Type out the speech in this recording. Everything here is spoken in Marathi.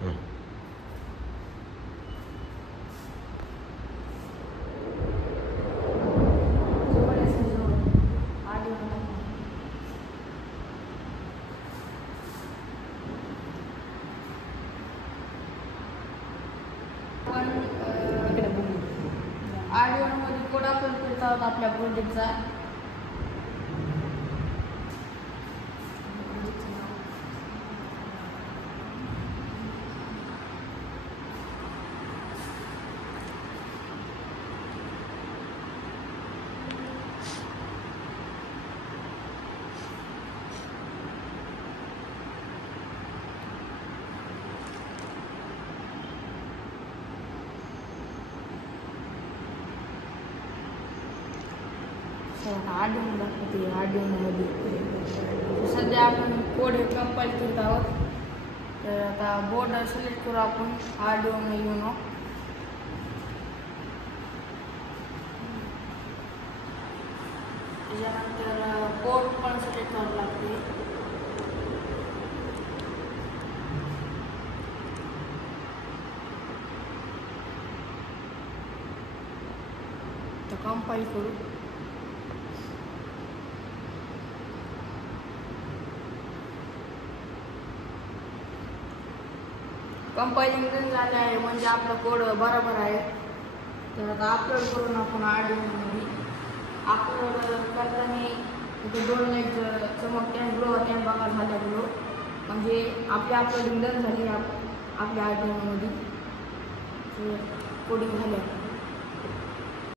ऑडिओमध्ये कोड आपण करत आहोत आपल्या प्रोजेक्टचा. ऑडिओ दाखवते. ऑडिओमध्ये सध्या आपण कोड हे कंपाईल करत आहोत. तर आता बोर्ड सिलेक्ट करू आपण ऑडिओ युनो. त्याच्यानंतर पोर्ट पण सिलेक्ट करावं लागते. तर कंपाईल करू. कंपाइलिंग झालं आहे म्हणजे आपला कोड बरोबर आहे. तर आता अपलोड करून आपण ऑडिओमध्ये अपलोड करताना इथे 2 लाईट चमकते ग्लो होते बघा झाल्या ग्लो म्हणजे आपली अपलोडिंग डन झाली आपल्या ऑडिओमध्ये कोडिंग झाली.